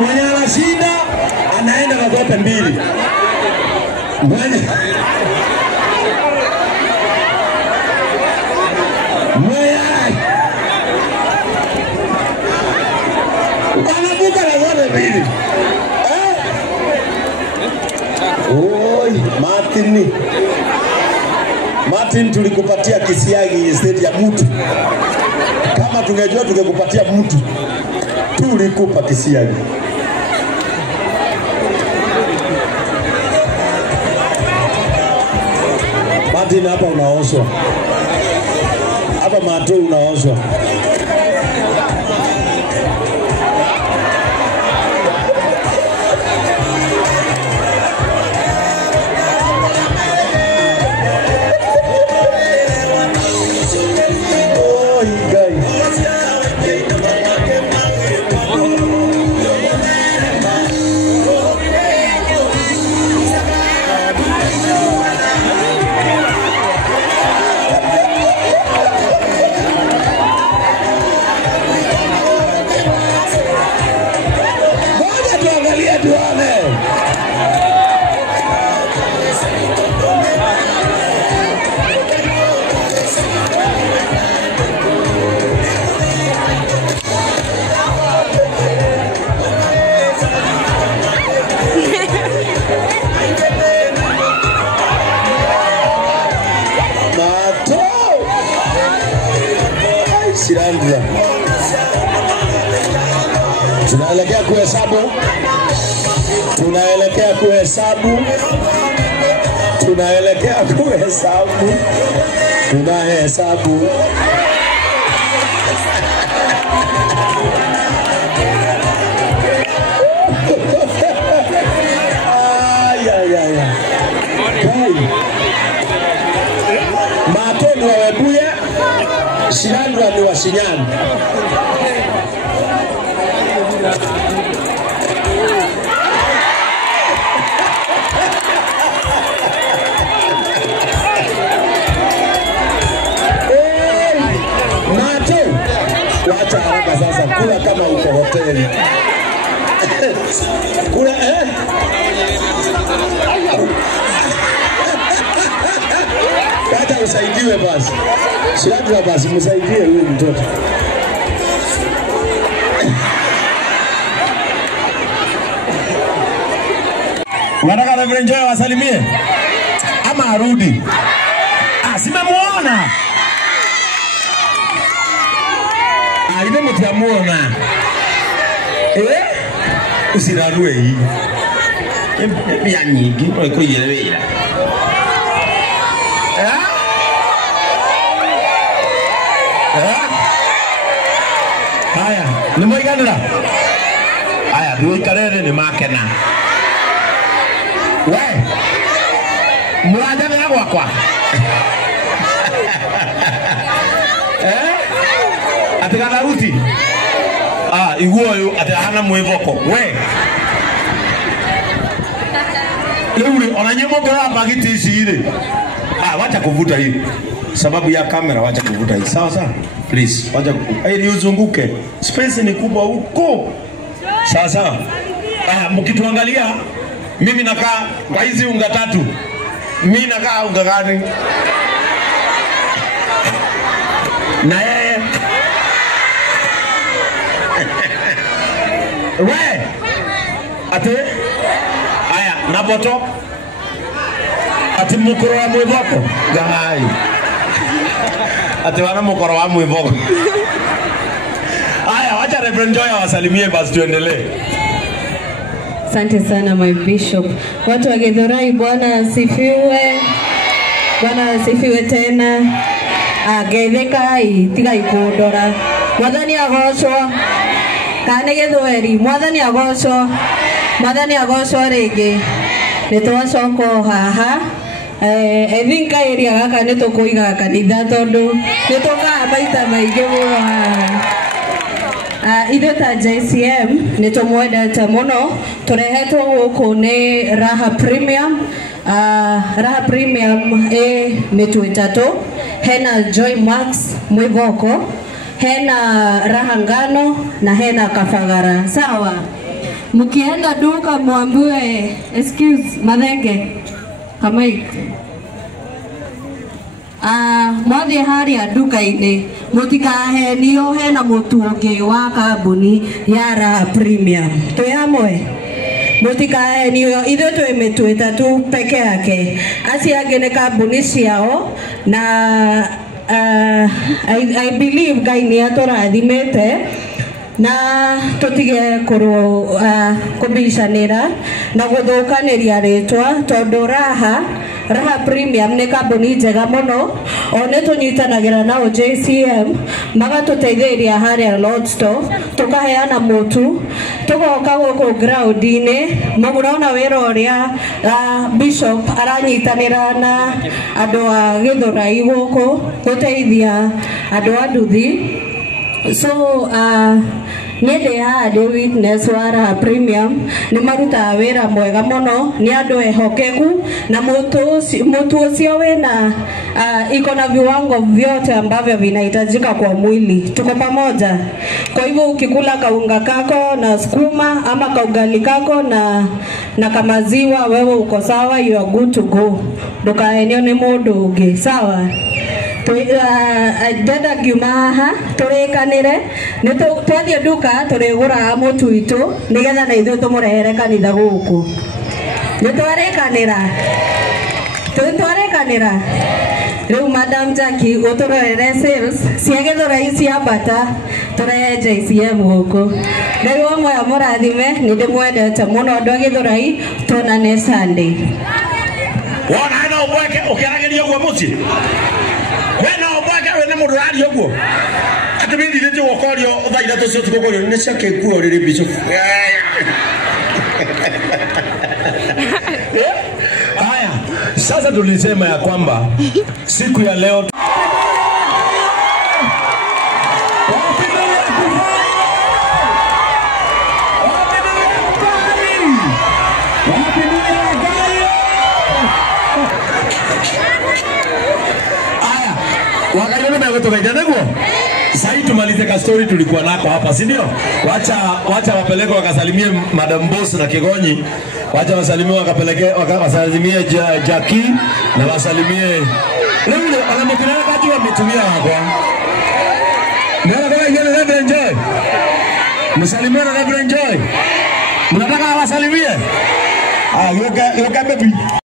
mwenye anashinda anaenda na zote mbili. Mwenye anabuka na zote mbili. Oi, Martin tulikupatia kisiagi instead ya mtu. Kama tungejua tungekupatia mtu. Tulikupa kisiagi. Martin hapa unaoshwa. Hapa Mato unaoshwa. Tunaelekea kuhesabu. Tunahesabu. Mato ni wa Webuye, Shirandula ni wa Shinyani. Wacha haraka sasa, kula kama uko hoteli. Kula Wacha usaidiwe basi. Shirandula basi msaidie huyu mtoto. Wanataka Reverend Joy wasalimie? Ama arudi? Simemuona. Ibe mutiamuona. Usirarue hii. Ya nyingi kwa kuyelewea. Haya, ni moiganira. Haya, duikarere ni makena. We. Muraja ya gwakwa. Atikana ruti. Iguoyo atahana mwivoko. We. Leuri onanyemo gara bagiti isire. Wacha kuvuta hii. Sababu ya kamera wacha kuvuta hii. Sawa sawa. Please, wacha ili uzunguke. Space ni kubwa huko. Sawa sawa. Mkituangalia mimi nakaa kwa hizi unga tatu. Mimi nakaa unga gani? Na yeye we ate aya naboto ati mukoro wa mwivoko gai ati wana mukoro wa mwivoko. Aya wacha Reverend Joy wasalimie basi tuendelee. Asante sana my bishop. Watu wa Githurai, Bwana asifiwe. Bwana asifiwe tena. Gethekai tiga ikundora. Mwathani agocwo. Kane Githurai, Mwathani agocwo. Mwathani agocwo ringi. Nitwacoko haha. Ethinka area gaka nitukuiga kanitha tondu nitukaa maita maingi muno haha. Ithuĩ ta JCM nĩtũmwendete mũno. Tũrehetwo gũkũ nĩ Raha Premium. Raha Premium mĩtu ĩtatũ. Hena Joy Max Mwivoko, hena raha ngano na hena kafagara. Sawa? Mkienda duka mwambie excuse Mathenge Kamaik. Mwathi haria duka-ini mutikahe niyo hena mutungi wa kambuni ya Raha Premium. Tuyamwe mutikahe niyo ithu twi mitu itatu peke yake, acio angi ni kambuni ciao na I believe Ngai ni aturathimite na tutige kubicanira na guthukaniria ritwa tondu Raha Premium ni kambuni njega muno, one tunyitanagira nao JCM magatuteithĩrĩria haria Lordstone, tukaheana mutu, tugoka guku ground-ini. Murona wĩra ũrĩa Bishop aranyitanĩra na andũ a Gĩthũrai guku guteithia andũ a Nduthi. So Nende ya the witness wa Raha Premium ni maruta wera mwega muno, ni andu ehokeku na mutu ucio wena iko na viwango vyote ambavyo vinahitajika kwa mwili. Tuko pamoja. Kwa hivyo ukikula kaunga kako na sukuma ama kaugali kako na kamaziwa, wewe uko sawa, you are good to go. Ndukaeneo ni mundu ungi. Sawa? Dada Giumaha turekanire ni twethie duka turigura mutu itu nigetha na ithu tumurehere kanitha guku. Ni twarekanira riu Madam Jackie uturorere sales cia Gĩthũrai cia bata turehe JCM guku. Riu amwe amurathime ni ndimwendete muno andu a Gĩthũrai, tuonane Sunday. Wona ino ubweke ukirageria gwa muci wena obwake wena murari ogwo atumiri rite wokorio thaira tucio tukokorio ni ciake kuo riri Bishop. Haya, sasa tulisema ya kwamba siku ya leo wakayona na kutoka ndeguo. Sasa tumalize ka story tulikuwa nako hapa, si ndio? Wacha wapeleke wakasalimie Madam Boss na Kigonyi. Wacha wasalimie wakasalimie Jackie na wasalimie leo anamkina wakati wametumia hapa. Ndio kama yeye Reverend Joy. Msalimie na Reverend Joy. Mnataka wasalimie? Yoka baby.